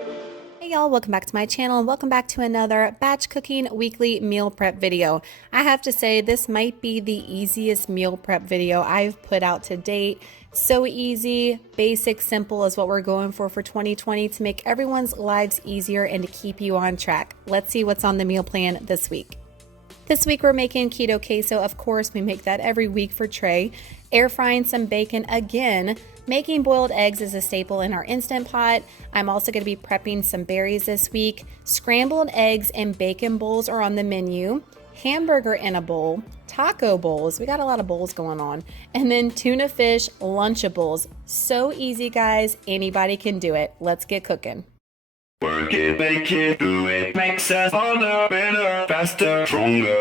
Hey y'all, welcome back to my channel and welcome back to another batch cooking weekly meal prep video. I have to say this might be the easiest meal prep video I've put out to date. So easy, basic, simple is what we're going for 2020 to make everyone's lives easier and to keep you on track. Let's see what's on the meal plan this week. This week we're making Keto Queso. Of course, we make that every week for Trey. Air frying some bacon again. Making boiled eggs is a staple in our Instant Pot. I'm also going to be prepping some berries this week. Scrambled eggs and bacon bowls are on the menu. Hamburger in a bowl. Taco bowls. We got a lot of bowls going on. And then tuna fish Lunchables. So easy, guys. Anybody can do it. Let's get cooking. Work it, make it, do it, makes us harder, better, faster, stronger.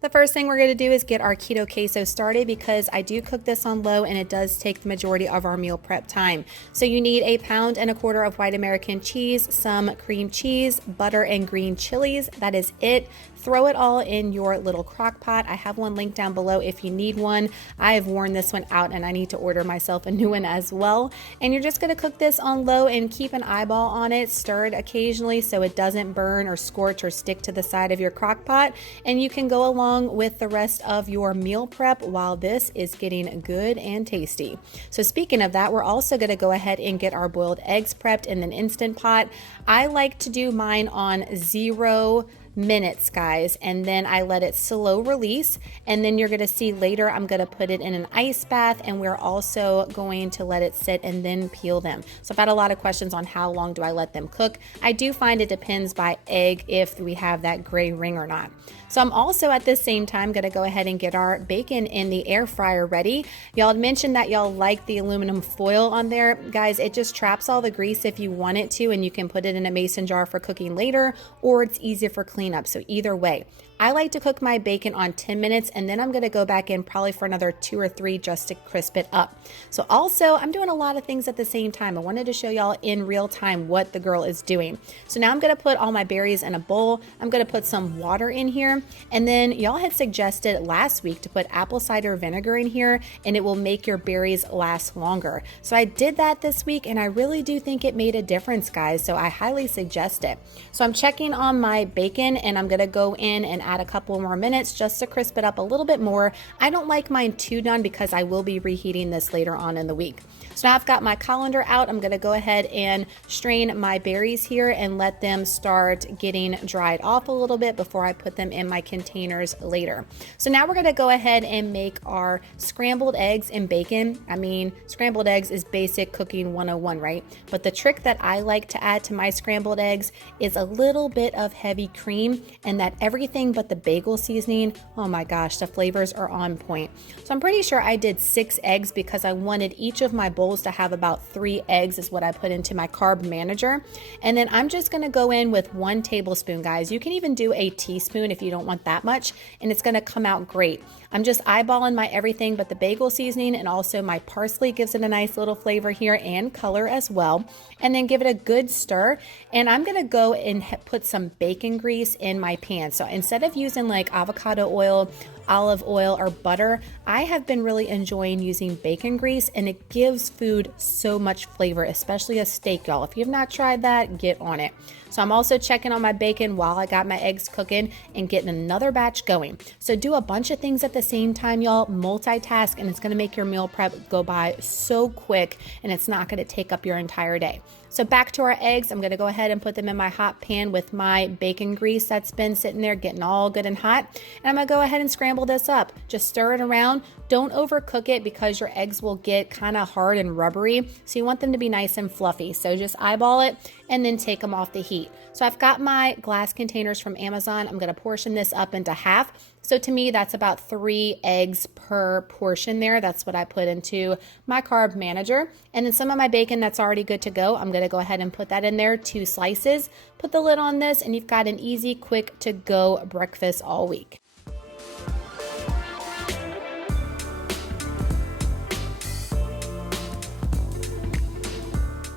The first thing we're going to do is get our Keto Queso started because I do cook this on low and it does take the majority of our meal prep time. So you need 1.25 pounds of white American cheese, some cream cheese, butter, and green chilies. That is it. Throw it all in your little crock pot. I have one linked down below if you need one. I have worn this one out and I need to order myself a new one as well. And you're just going to cook this on low and keep an eyeball on it. Stir it occasionally so it doesn't burn or scorch or stick to the side of your crock pot. And you can go along with the rest of your meal prep while this is getting good and tasty. So speaking of that, we're also going to go ahead and get our boiled eggs prepped in an Instant Pot. I like to do mine on 0 minutes, guys, and then I let it slow release, and then you're going to see later I'm going to put it in an ice bath, and we're also going to let it sit and then peel them. So I've had a lot of questions on how long do I let them cook. I do find it depends by egg if we have that gray ring or not. So I'm also at the same time going to go ahead and get our bacon in the air fryer ready. Y'all had mentioned that y'all like the aluminum foil on there. Guys, it just traps all the grease if you want it to, and you can put it in a mason jar for cooking later, or it's easier for cleanup. So either way, I like to cook my bacon on 10 minutes and then I'm going to go back in probably for another 2 or 3 just to crisp it up. So also I'm doing a lot of things at the same time. I wanted to show y'all in real time what the girl is doing. So now I'm going to put all my berries in a bowl. I'm going to put some water in here, and then y'all had suggested last week to put apple cider vinegar in here and it will make your berries last longer. So I did that this week and I really do think it made a difference, guys. So I highly suggest it. So I'm checking on my bacon and I'm going to go in and add a couple more minutes just to crisp it up a little bit more. I don't like mine too done because I will be reheating this later on in the week. So now I've got my colander out. I'm going to go ahead and strain my berries here and let them start getting dried off a little bit before I put them in my containers later. So now we're going to go ahead and make our scrambled eggs and bacon. I mean, scrambled eggs is basic cooking 101, right? But the trick that I like to add to my scrambled eggs is a little bit of heavy cream, and that everything but the bagel seasoning, oh my gosh, the flavors are on point. So I'm pretty sure I did 6 eggs because I wanted each of my bowls to have about 3 eggs is what I put into my carb manager. And then I'm just going to go in with 1 tablespoon, guys. You can even do a teaspoon if you don't want that much, and it's going to come out great. I'm just eyeballing my everything but the bagel seasoning, and also my parsley gives it a nice little flavor here and color as well. And then give it a good stir. And I'm going to go and put some bacon grease in my pan. So instead of using like avocado oil, olive oil, or butter, I have been really enjoying using bacon grease, and it gives food so much flavor, especially a steak, y'all. If you have not tried that, get on it. So I'm also checking on my bacon while I got my eggs cooking and getting another batch going. So do a bunch of things at the same time, y'all. Multitask, and it's going to make your meal prep go by so quick, and it's not going to take up your entire day. So back to our eggs, I'm going to go ahead and put them in my hot pan with my bacon grease that's been sitting there getting all good and hot. And I'm going to go ahead and scramble this up. Just stir it around. Don't overcook it because your eggs will get kind of hard and rubbery. So you want them to be nice and fluffy. So just eyeball it and then take them off the heat. So I've got my glass containers from Amazon. I'm going to portion this up into half. So to me, that's about 3 eggs per portion there. That's what I put into my carb manager. And then some of my bacon that's already good to go, I'm going to go ahead and put that in there, 2 slices. Put the lid on this, and you've got an easy, quick to go breakfast all week.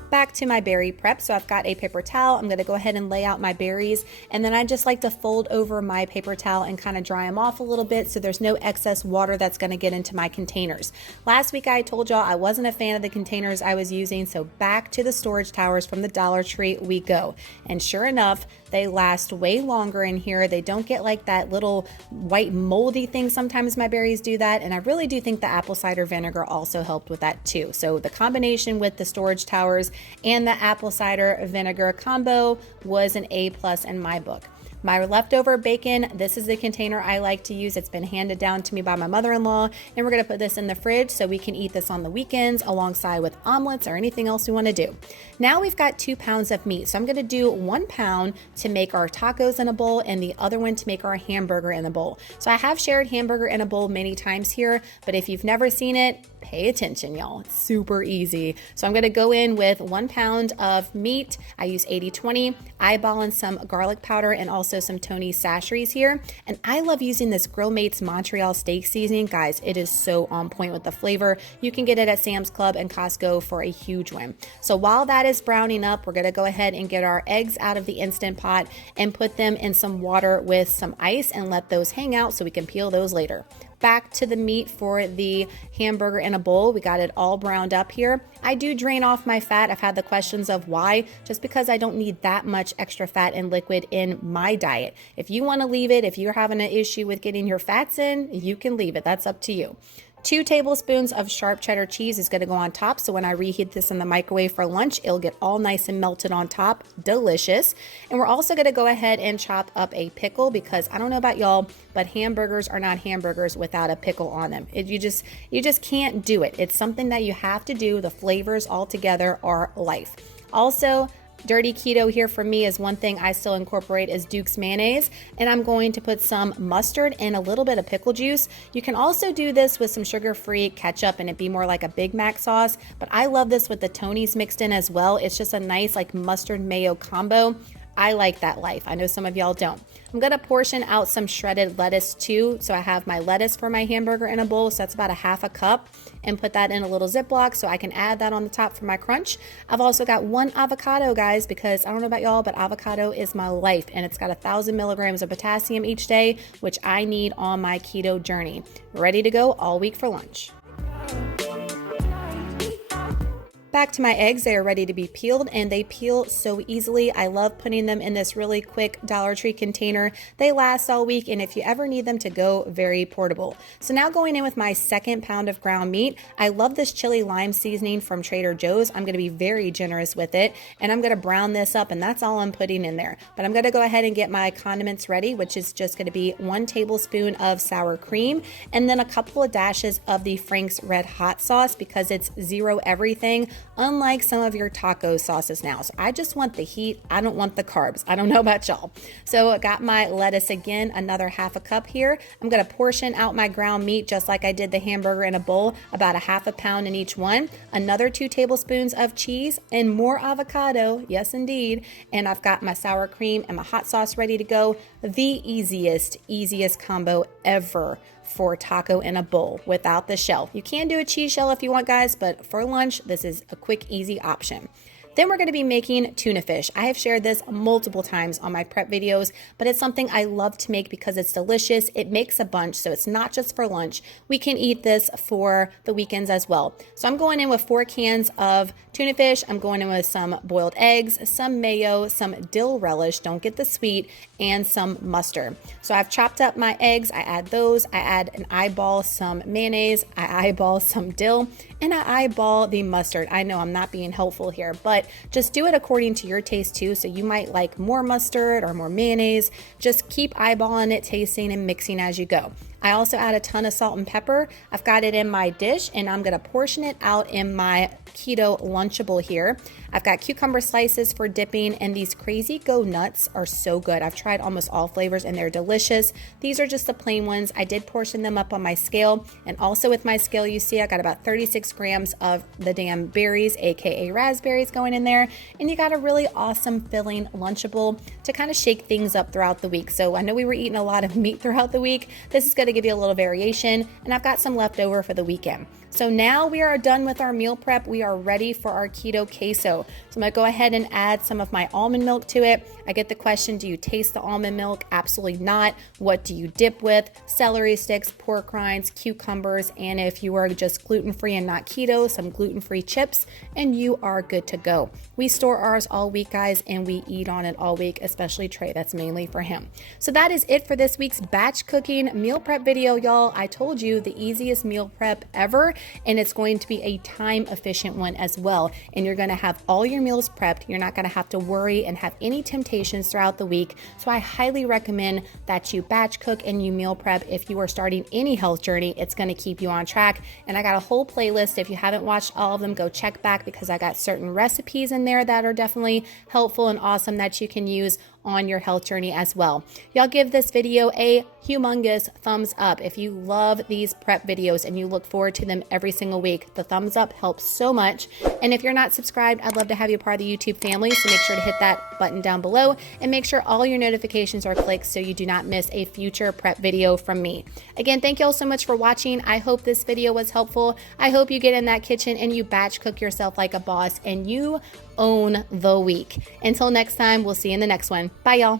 Back to my berry prep. So I've got a paper towel. I'm going to go ahead and lay out my berries, and then I just like to fold over my paper towel and kind of dry them off a little bit so there's no excess water that's going to get into my containers. Last week I told y'all I wasn't a fan of the containers I was using, so back to the storage towers from the Dollar Tree we go. And sure enough, they last way longer in here. They don't get like that little white moldy thing. Sometimes my berries do that, and I really do think the apple cider vinegar also helped with that too. So the combination with the storage towers and the apple cider vinegar combo was an A+ in my book. My leftover bacon, this is the container I like to use. It's been handed down to me by my mother-in-law, and we're going to put this in the fridge so we can eat this on the weekends alongside with omelets or anything else we want to do. Now we've got 2 pounds of meat, so I'm going to do 1 pound to make our tacos in a bowl and the other one to make our hamburger in a bowl. So I have shared hamburger in a bowl many times here, but if you've never seen it, pay attention, y'all. It's super easy. So I'm going to go in with 1 pound of meat. I use 80/20, eyeballing some garlic powder and also some Tony Chachere's here. And I love using this Grill Mates Montreal steak seasoning. Guys, it is so on point with the flavor. You can get it at Sam's Club and Costco for a huge one. So while that is browning up, we're going to go ahead and get our eggs out of the Instant Pot and put them in some water with some ice and let those hang out so we can peel those later. Back to the meat for the hamburger in a bowl. We got it all browned up here. I do drain off my fat. I've had the questions of why, just because I don't need that much extra fat and liquid in my diet. If you want to leave it, if you're having an issue with getting your fats in, you can leave it. That's up to you. 2 tablespoons of sharp cheddar cheese is going to go on top, so when I reheat this in the microwave for lunch, it'll get all nice and melted on top. Delicious. And we're also going to go ahead and chop up a pickle, because I don't know about y'all, but hamburgers are not hamburgers without a pickle on them. You just can't do it. It's something that you have to do. The flavors all together are life. Also, dirty keto here for me is one thing I still incorporate is Duke's mayonnaise, and I'm going to put some mustard and a little bit of pickle juice. You can also do this with some sugar-free ketchup and it'd be more like a Big Mac sauce, but I love this with the Tony's mixed in as well. It's just a nice like mustard mayo combo. I like that life. I know some of y'all don't. I'm going to portion out some shredded lettuce too. So I have my lettuce for my hamburger in a bowl. So that's about a 1/2 cup, and put that in a little Ziploc so I can add that on the top for my crunch. I've also got 1 avocado, guys, because I don't know about y'all, but avocado is my life, and it's got 1,000 milligrams of potassium each day, which I need on my keto journey. Ready to go all week for lunch. Back to my eggs. They are ready to be peeled, and they peel so easily. I love putting them in this really quick Dollar Tree container. They last all week, and if you ever need them to go, very portable. So now going in with my 2nd pound of ground meat. I love this chili lime seasoning from Trader Joe's. I'm going to be very generous with it, and I'm going to brown this up, and that's all I'm putting in there. But I'm going to go ahead and get my condiments ready, which is just going to be 1 tablespoon of sour cream, and then a couple of dashes of the Frank's Red Hot sauce, because it's zero everything, unlike some of your taco sauces now. So I just want the heat. I don't want the carbs. I don't know about y'all. So I got my lettuce again, another 1/2 cup here. I'm going to portion out my ground meat just like I did the hamburger in a bowl, about a 1/2 pound in each one. Another 2 tablespoons of cheese and more avocado. Yes, indeed. And I've got my sour cream and my hot sauce ready to go. The easiest combo ever for taco in a bowl without the shell. You can do a cheese shell if you want, guys, but for lunch, this is a quick, easy option. Then we're going to be making tuna fish. I have shared this multiple times on my prep videos, but it's something I love to make because it's delicious. It makes a bunch, so it's not just for lunch. We can eat this for the weekends as well. So I'm going in with 4 cans of tuna fish. I'm going in with some boiled eggs, some mayo, some dill relish, don't get the sweet, and some mustard. So I've chopped up my eggs. I add those. I add an eyeball some mayonnaise. I eyeball some dill, and I eyeball the mustard. I know I'm not being helpful here, but just do it according to your taste too. So you might like more mustard or more mayonnaise. Just keep eyeballing it, tasting and mixing as you go. I also add a ton of salt and pepper. I've got it in my dish, and I'm going to portion it out in my keto Lunchable here. I've got cucumber slices for dipping, and these Crazy Go nuts are so good. I've tried almost all flavors and they're delicious. These are just the plain ones. I did portion them up on my scale, and also with my scale, you see I got about 36 grams of the damn berries, aka raspberries, going in there, and you got a really awesome filling Lunchable to kind of shake things up throughout the week. So I know we were eating a lot of meat throughout the week. This is going to give you a little variation, and I've got some left over for the weekend. So now we are done with our meal prep. We are ready for our keto queso. So I'm gonna go ahead and add some of my almond milk to it. I get the question, do you taste the almond milk? Absolutely not. What do you dip with? Celery sticks, pork rinds, cucumbers, and if you are just gluten-free and not keto, some gluten-free chips, and you are good to go. We store ours all week, guys, and we eat on it all week, especially Trey. That's mainly for him. So that is it for this week's batch cooking meal prep video, y'all. I told you the easiest meal prep ever, and it's going to be a time efficient one as well. And you're going to have all your meals prepped. You're not going to have to worry and have any temptations throughout the week. So I highly recommend that you batch cook and you meal prep. If you are starting any health journey, it's going to keep you on track. And I got a whole playlist. If you haven't watched all of them, go check back because I got certain recipes in there that are definitely helpful and awesome that you can use on your health journey as well. Y'all give this video a humongous thumbs up. If you love these prep videos and you look forward to them every single week, the thumbs up helps so much. And if you're not subscribed, I'd love to have you part of the YouTube family. So make sure to hit that button down below and make sure all your notifications are clicked so you do not miss a future prep video from me. Again, thank you all so much for watching. I hope this video was helpful. I hope you get in that kitchen and you batch cook yourself like a boss and you own the week. Until next time, we'll see you in the next one. Bye, y'all.